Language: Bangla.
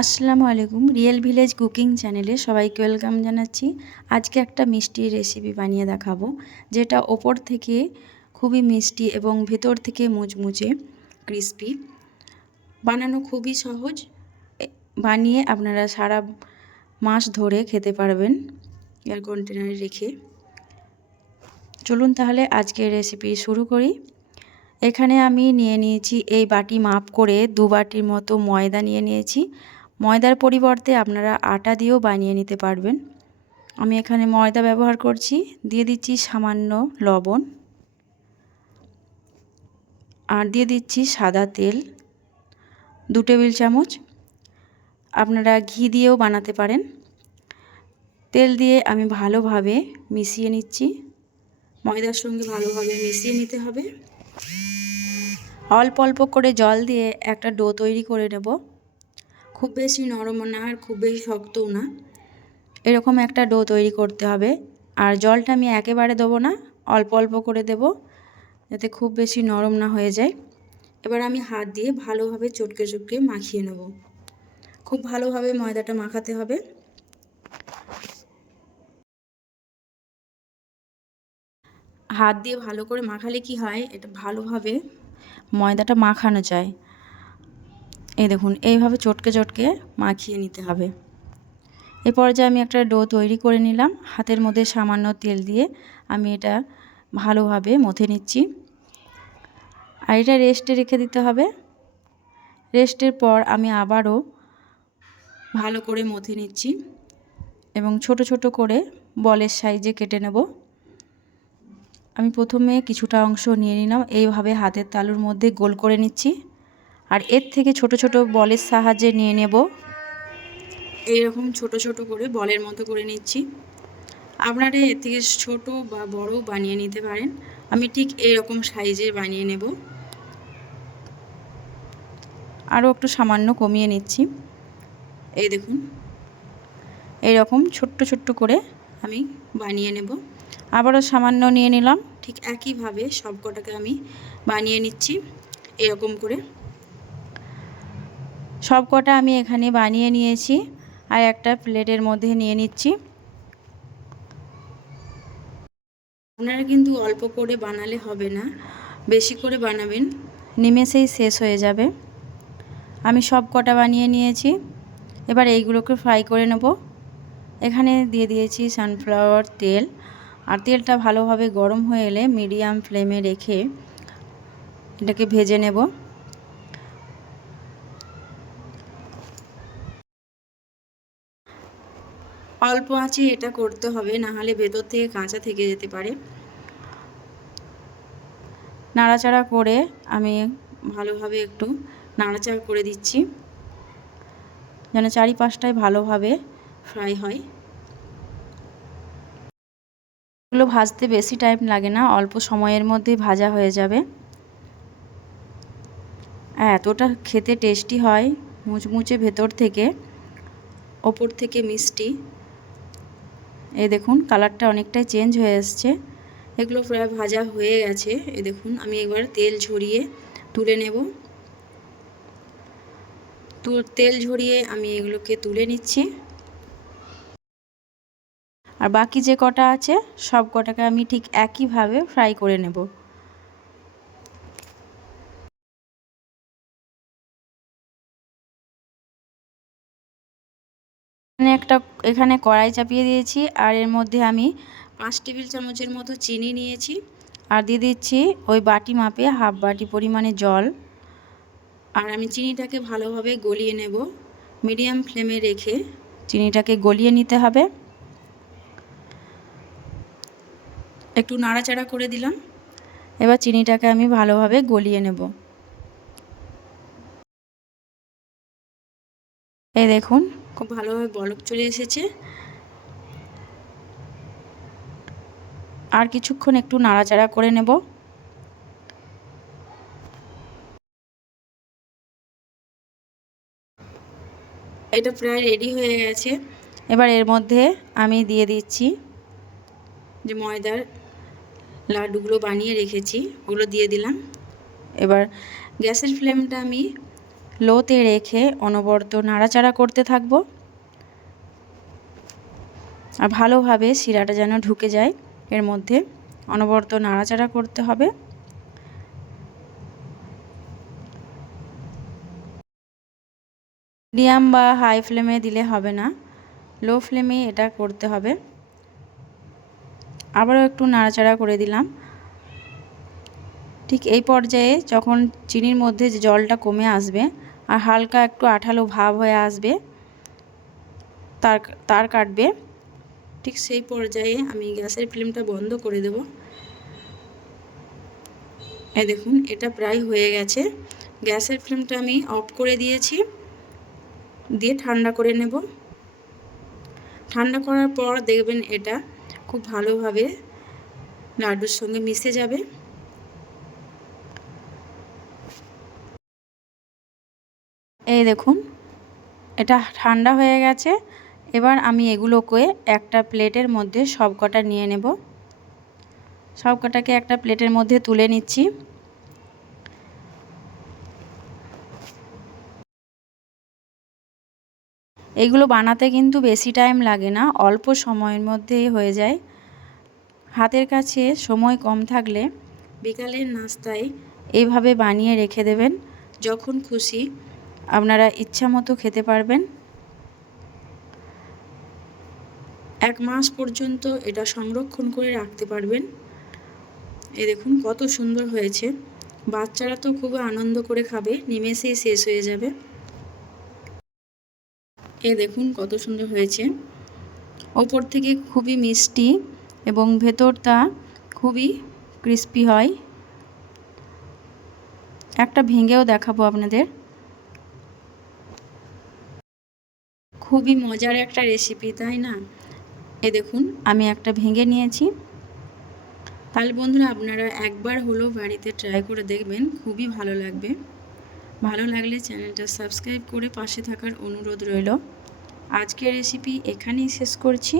আসসালামু আলাইকুম। রিয়েল ভিলেজ কুকিং চ্যানেলে সবাইকে ওয়েলকাম জানাচ্ছি। আজকে একটা মিষ্টির রেসিপি বানিয়ে দেখাবো, যেটা ওপর থেকে খুবই মিষ্টি এবং ভেতর থেকে মুচমুচে ক্রিস্পি। বানানো খুবই সহজ, বানিয়ে আপনারা সারা মাস ধরে খেতে পারবেন এয়ার কন্টেনারে রেখে। চলুন তাহলে আজকের রেসিপি শুরু করি। এখানে আমি নিয়ে নিয়েছি এই বাটি মাপ করে 2 বাটির মতো ময়দা নিয়ে নিয়েছি। ময়দার পরিবর্তে আপনারা আটা দিয়েও বানিয়ে নিতে পারবেন। আমি এখানে ময়দা ব্যবহার করছি। দিয়ে দিচ্ছি সামান্য লবণ, আর দিয়ে দিচ্ছি সাদা তেল 2 টেবিল চামচ। আপনারা ঘি দিয়েও বানাতে পারেন। তেল দিয়ে আমি ভালোভাবে মিশিয়ে নিচ্ছি। ময়দার সঙ্গে ভালোভাবে মিশিয়ে নিতে হবে। অল্প অল্প করে জল দিয়ে একটা ডো তৈরি করে নেব। খুব বেশি নরমও না আর খুব বেশি শক্তও না, এরকম একটা ডো তৈরি করতে হবে। আর জলটা আমি একেবারে দেবো না, অল্প অল্প করে দেব, যাতে খুব বেশি নরম না হয়ে যায়। এবার আমি হাত দিয়ে ভালোভাবে চটকে চটকে মাখিয়ে নেব। খুব ভালোভাবে ময়দাটা মাখাতে হবে। হাত দিয়ে ভালো করে মাখালে কি হয়, এটা ভালোভাবে ময়দাটা মাখানো যায়। এই দেখুন, এইভাবে চটকে চটকে মাখিয়ে নিতে হবে। এই পর্যায়ে আমি একটা ডো তৈরি করে নিলাম। হাতের মধ্যে সামান্য তেল দিয়ে আমি এটা ভালোভাবে মথে নিচ্ছি। আর এটা রেস্টে রেখে দিতে হবে। রেস্টের পর আমি আবারও ভালো করে মথে নিচ্ছি এবং ছোট ছোট করে বলের সাইজে কেটে নেব। আমি প্রথমে কিছুটা অংশ নিয়ে নিলাম, এইভাবে হাতের তালুর মধ্যে গোল করে নিচ্ছি। আর এর থেকে ছোট ছোট বলের সাহায্যে নিয়ে নেব। এইরকম ছোট ছোট করে বলের মতো করে নিচ্ছি। আপনারা এর থেকে ছোট বা বড় বানিয়ে নিতে পারেন। আমি ঠিক এইরকম সাইজে বানিয়ে নেব। আরও একটু সামান্য কমিয়ে নিচ্ছি। এই দেখুন, এইরকম ছোট্ট ছোট্ট করে আমি বানিয়ে নেব। আবারও সামান্য নিয়ে নিলাম। ঠিক একইভাবে সব কটাকে আমি বানিয়ে নিচ্ছি। এরকম করে সব কটা আমি এখানে বানিয়ে নিয়েছি। আর একটা প্লেটের মধ্যে নিয়ে নিচ্ছি। আপনারা কিন্তু অল্প করে বানালে হবে না, বেশি করে বানাবেন, নিমেষেই শেষ হয়ে যাবে। আমি সব কটা বানিয়ে নিয়েছি। এবার এইগুলোকে ফ্রাই করে নেব। এখানে দিয়ে দিয়েছি সানফ্লাওয়ার তেল। আর তেলটা ভালোভাবে গরম হয়ে এলে মিডিয়াম ফ্লেমে রেখে এটাকে ভেজে নেব। অল্প আঁচে এটা করতে হবে, না হলে ভেতর থেকে কাঁচা থেকে যেতে পারে। নাড়াচাড়া করে আমি ভালোভাবে একটু নাড়াচাড়া করে দিচ্ছি, যেন চারিপাশটায় ভালোভাবে ফ্রাই হয়। এগুলো ভাজতে বেশি টাইম লাগে না, অল্প সময়ের মধ্যেই ভাজা হয়ে যাবে। এতটা খেতে টেস্টি হয়, মুচমুচে ভেতর থেকে, ওপর থেকে মিষ্টি। এই দেখুন, কালারটা অনেকটাই চেঞ্জ হয়ে এসছে। এগুলো প্রায় ভাজা হয়ে গেছে। এই দেখুন, আমি একবার তেল ঝরিয়ে তুলে নেব। তো তেল ঝরিয়ে আমি এগুলোকে তুলে নিচ্ছি। আর বাকি যে কটা আছে সব কটাকে আমি ঠিক একইভাবে ফ্রাই করে নেব। এখানে কড়াই চাপিয়ে দিয়েছি। আর এর মধ্যে আমি 5 টেবিল চামচের মতো চিনি নিয়েছি। আর দিয়ে দিচ্ছি ওই বাটি মাপে হাফ বাটি পরিমাণে জল। আর আমি চিনিটাকে ভালোভাবে গলিয়ে নেব। মিডিয়াম ফ্লেমে রেখে চিনিটাকে গলিয়ে নিতে হবে। একটু নাড়াচাড়া করে দিলাম। এবার চিনিটাকে আমি ভালোভাবে গলিয়ে নেব। এই দেখুন, খুব ভালোভাবে বলক চলে এসেছে। আর কিছুক্ষণ একটু নাড়াচাড়া করে নেব। এটা প্রায় রেডি হয়ে গেছে। এবার এর মধ্যে আমি দিয়ে দিচ্ছি যে ময়দার লাড্ডুগুলো বানিয়ে রেখেছি, ওগুলো দিয়ে দিলাম। এবার গ্যাসের ফ্লেমটা আমি লোতে রেখে অনবরত নাড়াচাড়া করতে থাকবো। আর ভালোভাবে শিরাটা যেন ঢুকে যায় এর মধ্যে, অনবরত নাড়াচাড়া করতে হবে। মিডিয়াম বা হাই ফ্লেমে দিলে হবে না, লো ফ্লেমে এটা করতে হবে। আবারও একটু নাড়াচাড়া করে দিলাম। ঠিক এই পর্যায়ে যখন চিনির মধ্যে যে জলটা কমে আসবে আর হালকা একটু আঠালো ভাব হয়ে আসবে, তার কাটবে, ঠিক সেই পর্যায়ে আমি গ্যাসের ফ্লেমটা বন্ধ করে দেব। এই দেখুন এটা প্রায় হয়ে গেছে। গ্যাসের ফ্লেমটা আমি অফ করে দিয়েছি, দিয়ে ঠান্ডা করে নেব। ঠান্ডা করার পর দেখবেন এটা খুব ভালোভাবে লাড্ডুর সঙ্গে মিশে যাবে। এই দেখুন এটা ঠান্ডা হয়ে গেছে। এবার আমি এগুলোকে একটা প্লেটের মধ্যে সবকটা নিয়ে নেব। সবকটাকে একটা প্লেটের মধ্যে তুলে নিচ্ছি। এগুলো বানাতে কিন্তু বেশি টাইম লাগে না, অল্প সময়ের মধ্যেই হয়ে যায়। হাতের কাছে সময় কম থাকলে বিকালের নাস্তায় এইভাবে বানিয়ে রেখে দেবেন, যখন খুশি আপনারা ইচ্ছা মতো খেতে পারবেন। 1 মাস পর্যন্ত এটা সংরক্ষণ করে রাখতে পারবেন। এই দেখুন কত সুন্দর হয়েছে, বাচ্চারা তো খুব আনন্দ করে খাবে, নিমেষেই শেষ হয়ে যাবে। এই দেখুন কত সুন্দর হয়েছে, ওপর থেকে খুবই মিষ্টি এবং ভেতরটা খুবই ক্রিস্পি হয়। একটা ভেঙেও দেখাবো আপনাদের, খুবই মজার একটা রেসিপি, তাই না? এই দেখুন আমি একটা ভেঙে নিয়েছি। তাহলে বন্ধুরা আপনারা একবার হলেও বাড়িতে ট্রাই করে দেখবেন, খুবই ভালো লাগবে। ভালো লাগলে চ্যানেলটা সাবস্ক্রাইব করে পাশে থাকার অনুরোধ রইল। আজকের রেসিপি এখানেই শেষ করছি।